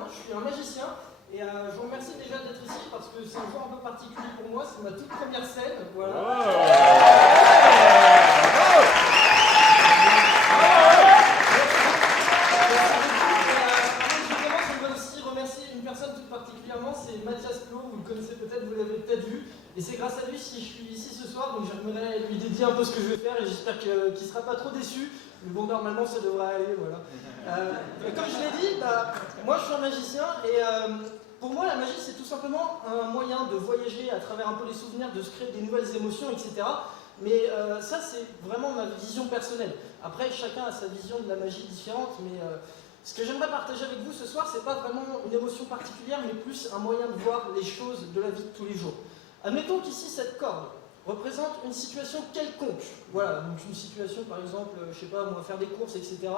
bien, je suis un magicien. Et je vous remercie déjà d'être ici parce que c'est un jour un peu particulier pour moi, c'est ma toute première scène. Voilà. Je voudrais aussi remercier une personne tout particulièrement, c'est Mathias Plot, vous le connaissez peut-être, vous l'avez peut-être vu. Et c'est grâce à lui si je suis ici ce soir, donc j'aimerais lui dédier un peu ce que je vais faire et j'espère qu'il ne sera pas trop déçu. Mais bon, normalement ça devrait aller, voilà. Comme je l'ai dit, moi je suis un magicien et pour moi la magie c'est tout simplement un moyen de voyager à travers un peu les souvenirs, de se créer des nouvelles émotions, etc. Mais ça c'est vraiment ma vision personnelle. Après chacun a sa vision de la magie différente, mais ce que j'aimerais partager avec vous ce soir, c'est pas vraiment une émotion particulière, mais plus un moyen de voir les choses de la vie de tous les jours. Admettons qu'ici cette corde représente une situation quelconque. Voilà, donc une situation par exemple, je sais pas, on va faire des courses, etc.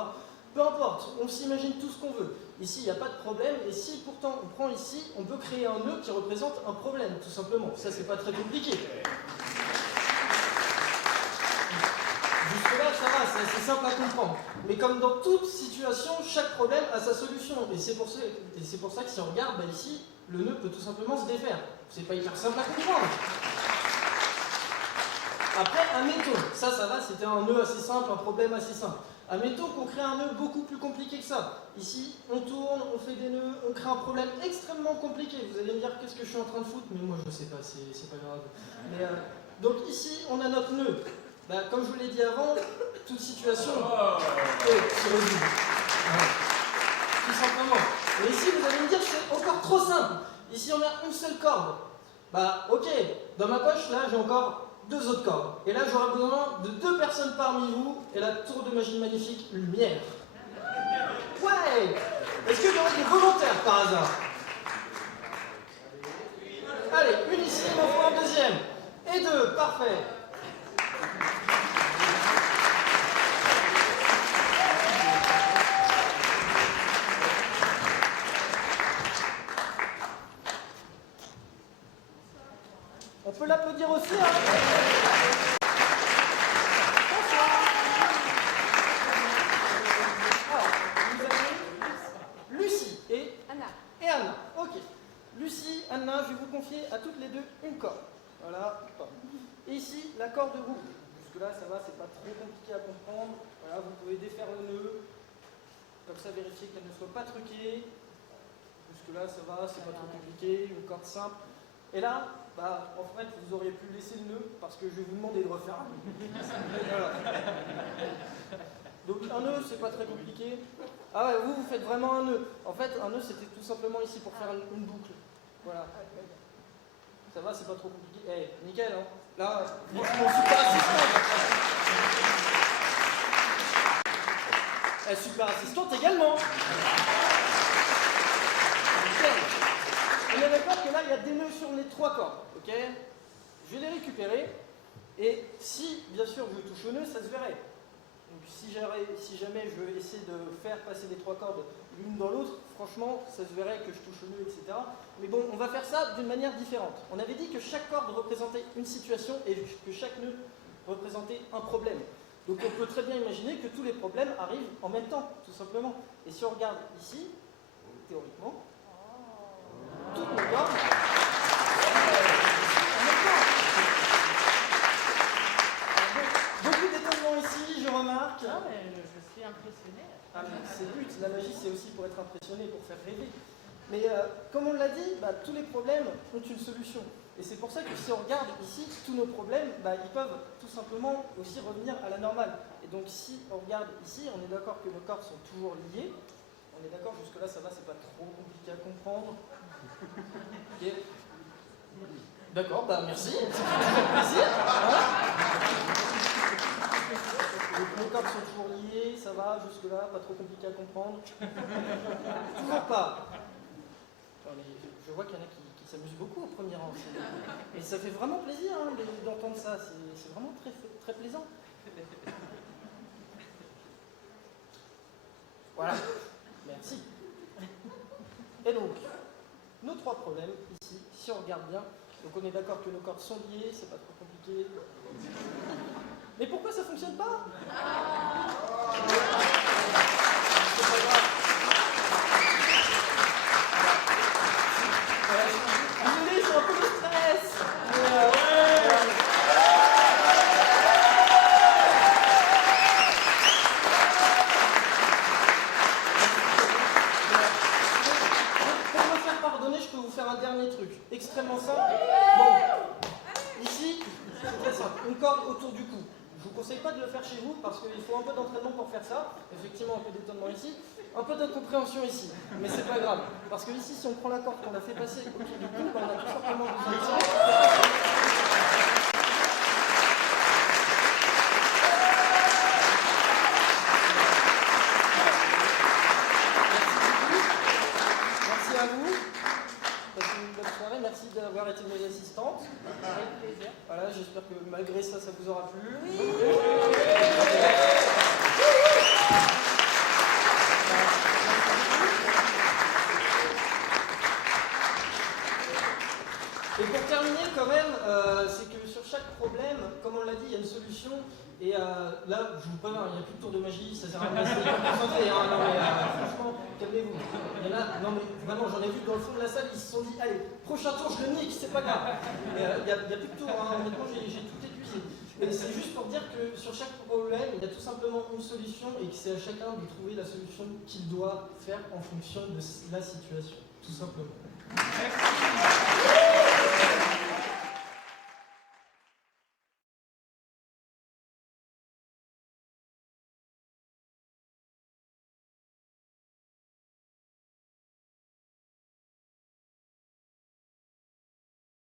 Peu importe, on s'imagine tout ce qu'on veut. Ici, il n'y a pas de problème, et si pourtant on prend ici, on peut créer un nœud qui représente un problème, tout simplement. Ça, c'est pas très compliqué. Jusque-là, ça va, c'est assez simple à comprendre. Mais comme dans toute situation, chaque problème a sa solution. Et c'est pour ça que si on regarde, ici, le nœud peut tout simplement se défaire. C'est pas hyper simple à comprendre. Après, admettons, ça va, c'était un nœud assez simple, un problème assez simple. Admettons qu'on crée un nœud beaucoup plus compliqué que ça. Ici, on tourne, on fait des nœuds, on crée un problème extrêmement compliqué. Vous allez me dire qu'est-ce que je suis en train de foutre, mais moi je ne sais pas, c'est pas grave. Mais, donc ici, on a notre nœud. Comme je vous l'ai dit avant, toute situation est résolue. Voilà. Tout simplement. Et ici, vous allez me dire c'est encore trop simple. Ici, on a une seule corde. Ok, dans ma poche, là, j'ai encore 2 autres cordes. Et là, j'aurai besoin de 2 personnes parmi vous. Et la tour de magie magnifique, lumière. Ouais! Est-ce qu'il y aurait des volontaires par hasard? Allez, une ici, il m'en faut un deuxième. Et 2, parfait. On peut l'applaudir aussi, hein? Anna, je vais vous confier à toutes les deux une corde. Voilà. Et ici, la corde rouge. Jusque-là, ça va, c'est pas trop compliqué à comprendre. Voilà, vous pouvez défaire le nœud. Comme ça, vérifier qu'elle ne soit pas truquée. Jusque-là, ça va, c'est pas trop compliqué. Une corde simple. Et là, en fait, vous auriez pu laisser le nœud parce que je vais vous demander de refaire un nœud. Voilà. Donc, un nœud, c'est pas très compliqué. Ah ouais, vous faites vraiment un nœud. En fait, un nœud, c'était tout simplement ici pour faire une boucle. Voilà. Ça va, c'est pas trop compliqué. Nickel, hein. Là, franchement, super assistante. Super assistante également. Nickel. On est d'accord que là, il y a des nœuds sur les 3 cordes. Ok? Je vais les récupérer. Et si, bien sûr, je touche au nœud, ça se verrait. Donc si jamais je veux essayer de faire passer les 3 cordes l'une dans l'autre, franchement, ça se verrait que je touche au nœud, etc. Mais bon, on va faire ça d'une manière différente. On avait dit que chaque corde représentait une situation et que chaque nœud représentait un problème. Donc on peut très bien imaginer que tous les problèmes arrivent en même temps, tout simplement. Et si on regarde ici, théoriquement, toutes les cordes en même temps. Beaucoup d'étonnement ici, je remarque. Non, mais je suis impressionnée. Ah, mais c'est le but, la magie c'est aussi pour être impressionné, pour faire rêver. Mais comme on l'a dit, tous les problèmes ont une solution. Et c'est pour ça que si on regarde ici, tous nos problèmes, ils peuvent tout simplement aussi revenir à la normale. Et donc si on regarde ici, on est d'accord que nos cordes sont toujours liées. On est d'accord, jusque-là ça va, c'est pas trop compliqué à comprendre. Ok. D'accord, merci. Ça fait toujours plaisir. Donc nos cordes sont toujours liées, ça va, jusque-là, pas trop compliqué à comprendre. Toujours pas. Je vois qu'il y en a qui s'amusent beaucoup au premier rang. Et ça fait vraiment plaisir d'entendre ça, c'est vraiment très, très plaisant. Voilà, merci. Et donc, nos 3 problèmes ici, si on regarde bien, donc on est d'accord que nos cordes sont liées, c'est pas trop compliqué. Mais pourquoi ça fonctionne pas? C'est pas grave. parce qu'il faut un peu d'entraînement pour faire ça. Effectivement, un peu d'étonnement ici. Un peu d'incompréhension ici. Mais c'est pas grave. Parce que ici, si on prend la corde qu'on a fait passer autour du cou, on a tout simplement besoin de tirer. Merci à vous. Passez une bonne soirée. Merci d'avoir été mes assistantes. Avec plaisir. Voilà, j'espère que malgré ça, ça vous aura plu. Et pour terminer, quand même, c'est que sur chaque problème, comme on l'a dit, il y a une solution. Et là, je vous préviens, il n'y a plus de tour de magie, ça sert à rien de rester concentré. Hein, non, mais franchement, calmez-vous. Il y en a, non mais vraiment, j'en ai vu dans le fond de la salle, ils se sont dit, allez, prochain tour, je le nique, c'est pas grave. Mais il n'y a plus de tour, hein, honnêtement, j'ai tout épuisé. Mais c'est juste pour dire que sur chaque problème, il y a tout simplement une solution et que c'est à chacun de trouver la solution qu'il doit faire en fonction de la situation, tout simplement. Merci.